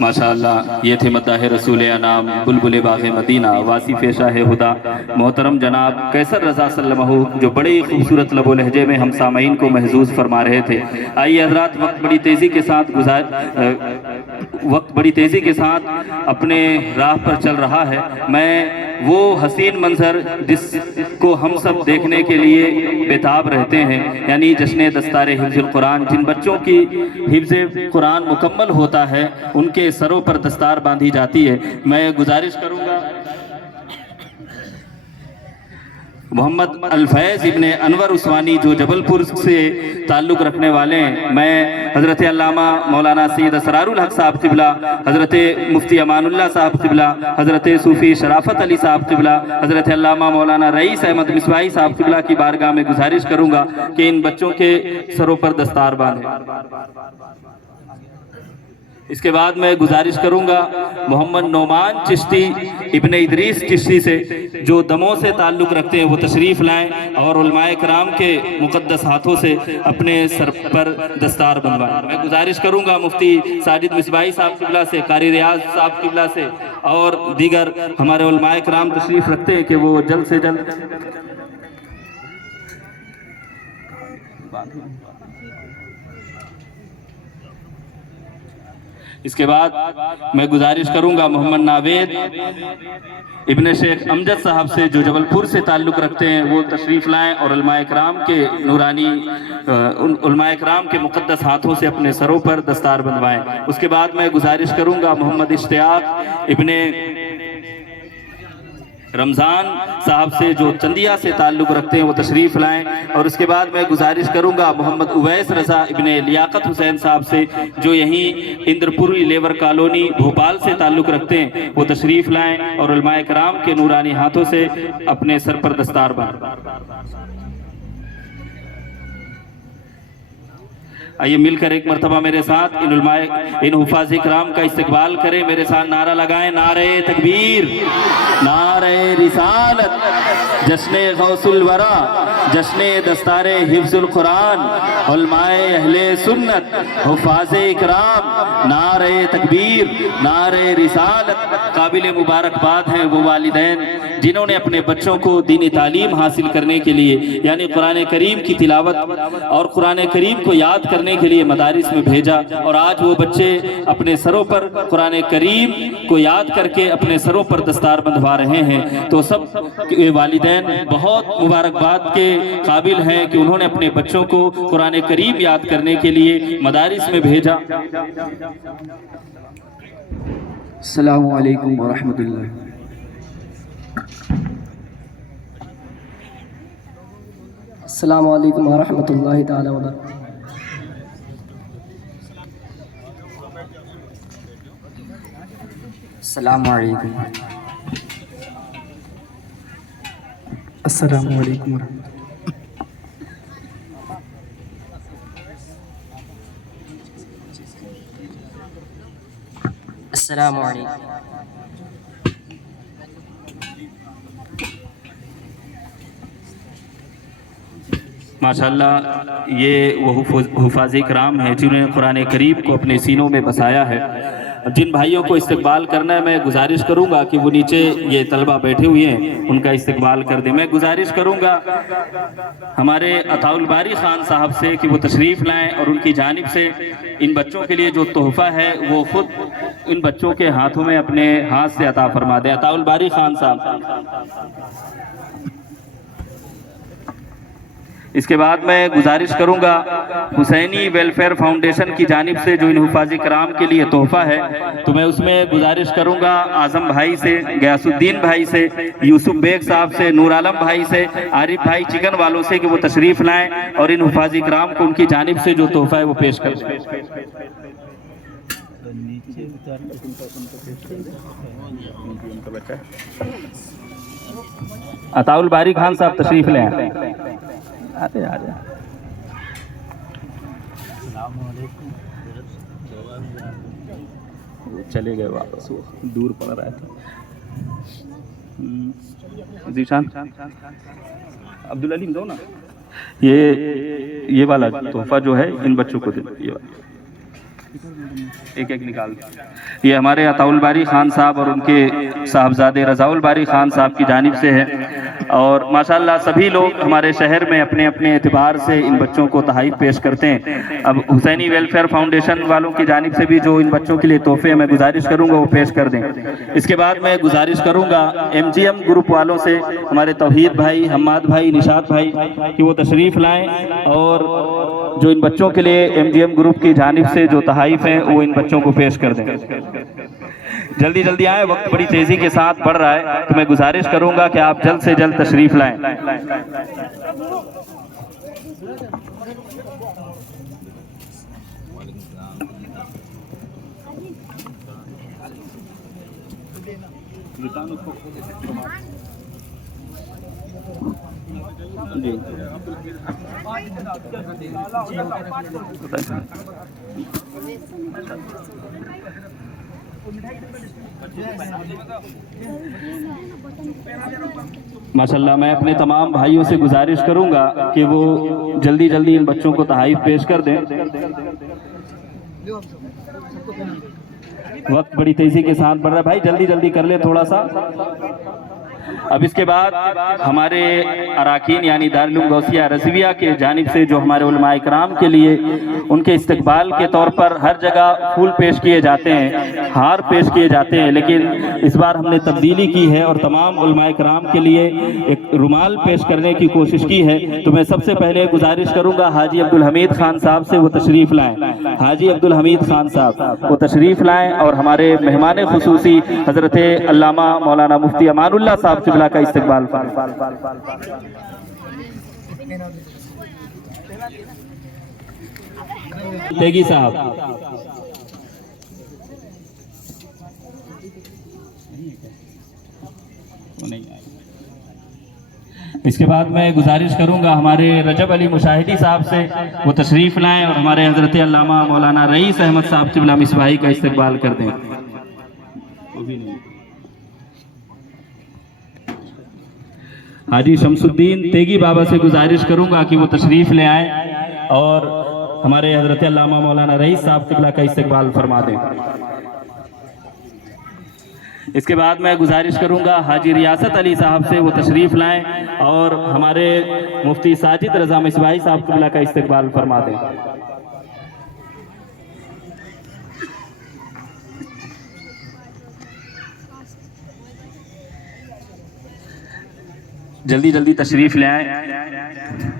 माशाअल्लाह, ये थे मद्दाह रसूल अनाम बुलबुल बाग़े मदीना वासिफ़ शाह हुदा मोहतरम जनाब कैसर रज़ा सल्लमहु, जो बड़े ही खूबसूरत लबो लहजे में हम सामईन को महजूज़ फरमा रहे थे। आइए हज़रात, वक्त बड़ी तेज़ी के साथ अपने राह पर चल रहा है। मैं वो हसीन मंजर जिसको हम सब देखने के लिए बेताब रहते हैं, यानी जश्न दस्तार हिफ्ज़ुल कुरान, जिन बच्चों की हिफ्ज़ कुरान मुकम्मल होता है उनके सरों पर दस्तार बांधी जाती है। मैं गुजारिश करूंगा मोहम्मद अल-फैज़ इब्ने अनवर उस्मानी जो जबलपुर से ताल्लुक़ रखने वाले हैं, मैं हज़रत अल्लामा मौलाना सैयद असरारुल हक साहब क़िबला, हज़रत मुफ्ती अमानुल्लाह साहब क़िबला, हज़रत सूफ़ी शराफत अली साहब क़िबला, हज़रत अल्लामा मौलाना रईस अहमद मिसवाई साहब क़िबला की बारगाह में गुजारिश करूँगा कि इन बच्चों के सरों पर दस्तार बांधें। इसके बाद मैं गुजारिश करूंगा मोहम्मद नोमान चिश्ती इब्ने इदरीस चिश्ती से, जो दमों से ताल्लुक़ रखते हैं, वो तशरीफ़ लाएं और उलमाए कराम के मुक़द्दस हाथों से अपने सर पर दस्तार बनवाएं। मैं गुजारिश करूंगा मुफ्ती साजिद मिसबाही साहब क़िबला से, कारी रियाज साहब क़िबला से और दीगर हमारे उलमाए कराम तशरीफ़ रखते हैं कि वो जल्द से जल्द इसके बाद मैं गुजारिश करूंगा मोहम्मद नावेद इब्ने शेख अमजद साहब से, जो जबलपुर से ताल्लुक़ रखते हैं, वो तशरीफ़ लाएं और उलमाए कराम के नूरानी उलमाए कराम के मुक़द्दस हाथों से अपने सरों पर दस्तार बंधवाएं। उसके बाद मैं गुजारिश करूंगा मोहम्मद इश्तियाक इब्ने रमज़ान साहब से, जो चंदिया से ताल्लुक़ रखते हैं, वो तशरीफ़ लाएं। और उसके बाद मैं गुजारिश करूंगा मोहम्मद उवैस रज़ा इब्ने लियाकत हुसैन साहब से, जो यहीं इंद्रपुरी लेबर कॉलोनी भोपाल से ताल्लुक़ रखते हैं, वो तशरीफ़ लाएं और उलमाए कराम के नूरानी हाथों से अपने सर पर दस्तार बांधें। आइए मिलकर एक मरतबा मेरे साथ इन हुफ़ाज़ किराम का इस्तकबाल करें। मेरे साथ नारा लगाएं, नारे तकबीर, नारे रिसालत, जश्ने गौसुल वरा, जश्ने दस्तारे हिफ्ज़ुल कुरान, उलमाए अहले सुन्नत, हुफ़ाज़ किराम, नारे तकबीर, नारे रिसालत। काबिल मुबारकबाद हैं वो वालिदैन जिन्होंने अपने बच्चों को दीनी तालीम हासिल करने के लिए, यानी कुरान करीम की तिलावत और कुरान करीम को याद करने के लिए मदारिस में भेजा, और आज वो बच्चे अपने सरों पर कुरान करीम को याद करके अपने सरों पर दस्तार बंधवा रहे हैं। तो सब वालिदैन बहुत मुबारकबाद के काबिल हैं कि उन्होंने अपने बच्चों को कुरान करीम याद करने के लिए मदारिस में भेजा। अस्सलामु अलैकुम व रहमतुल्लाह। अस्सलामु अलैकुम व रहमतुल्लाहि तआला व बरकातहू। अस्सलामु अलैकुम। अस्सलामु अलैकुम व रहमतुल्लाह। अस्सलामु अलैकुम। माशाअल्लाह, ये वो हुफ़ाज़ किराम हैं जिन्होंने कुरान करीम को अपने सीनों में बसाया है। जिन भाइयों को इस्तकबाल करना है, मैं गुजारिश करूंगा कि वो नीचे ये तलबा बैठे हुए हैं, उनका इस्तकबाल कर दें। मैं गुजारिश करूंगा हमारे अताउल बारी खान साहब से कि वो तशरीफ़ लाएं और उनकी जानिब से इन बच्चों के लिए जो तोहफ़ा है वो खुद इन बच्चों के हाथों में अपने हाथ से अता फरमा दें। अताउल बारी खान साहब। इसके बाद मैं गुजारिश करूंगा हुसैनी वेलफेयर फाउंडेशन की जानिब से जो इन हुफ़ाज़ किराम के लिए तोहफ़ा है, तो मैं उसमें गुजारिश करूंगा आज़म भाई से, गयासुद्दीन भाई से, यूसुफ बेग साहब से, नूर आलम भाई से, आरिफ भाई चिकन वालों से कि वो तशरीफ़ लाएं और इन हुफ़ाज़ किराम को उनकी जानिब से जो तोहफ़ा है वो पेश करें। अताउल बारी खान साहब तशरीफ़ लें। आते आ जाए। चले गए वापस, वो दूर पड़ रहा था। जीशान अब्दुल अलीम दो ना, ये वाला तोहफा जो है इन बच्चों को दे, एक एक निकाल। ये हमारे अताउल बारी खान साहब और उनके साहबजादे रजाउल बारी खान साहब की जानिब से है। और माशाल्लाह सभी लोग हमारे शहर में अपने अपने एतबार से इन बच्चों को तोहफ़े पेश करते हैं। अब हुसैनी वेलफेयर फाउंडेशन वालों की जानिब से भी जो इन बच्चों के लिए तोहफे मैं गुजारिश करूंगा वो पेश कर दें। इसके बाद मैं गुजारिश करूंगा MGM ग्रुप वालों से, हमारे तौहीद भाई, हम्माद भाई, निशात भाई कि वो तशरीफ़ लाएँ और जो इन बच्चों के लिए MGM ग्रुप की जानिब से जो तोहफ़े हैं वो इन बच्चों को पेश कर दें। जल्दी जल्दी आए, वक्त बड़ी तेजी के साथ बढ़ रहा है, तो मैं गुजारिश करूंगा कि आप जल्द से जल्द तशरीफ लाएं। जी माशाल्लाह, मैं अपने तमाम भाइयों से गुजारिश करूंगा कि वो जल्दी जल्दी इन बच्चों को तोहफ़े पेश कर दें। वक्त बड़ी तेजी के साथ बढ़ रहा है भाई, जल्दी जल्दी कर ले थोड़ा सा। अब इसके बाद हमारे अराकीन यानी दारुल उलूम गौसिया रज़विया के जानिब से जो हमारे उलमाए किराम के लिए उनके इस्तकबाल के तौर पर हर जगह फूल पेश किए जाते हैं, हार पेश किए जाते हैं, लेकिन इस बार हमने तब्दीली की है और तमाम उलमाए किराम के लिए एक रुमाल पेश करने की कोशिश की है। तो मैं सबसे पहले गुजारिश करूँगा हाजी अब्दुल हमीद खान साहब से वो तशरीफ़ लाएँ। हाजी अब्दुल हमीद खान साहब वो तशरीफ़ लाएँ और हमारे मेहमान खुसूसी हज़रत अल्लामा मौलाना मुफ्ती अमानुल्लाह साहब किबला का इस्तकबाल तेगी साहब। इसके बाद मैं गुजारिश करूंगा हमारे रजब अली मुशाहिदी साहब से वो तशरीफ़ लाएं और हमारे हज़रत अल्लामा मौलाना रईस अहमद साहब किबला मिसबाही का इस्तकबाल कर दें। हाजी शमसुद्दीन तेगी बाबा से गुजारिश करूंगा कि वो तशरीफ़ ले आएँ और हमारे हज़रत अल्लामा मौलाना रईस साहब किबला का इस्तकबाल फरमा दें। इसके बाद मैं गुजारिश करूंगा हाजी रियासत अली साहब से वो तशरीफ़ लाएं और हमारे मुफ्ती साजिद रज़ा मिसबाही साहब किबला का इस्तकबाल फरमा दें। जल्दी जल्दी तशरीफ़ ले आएं।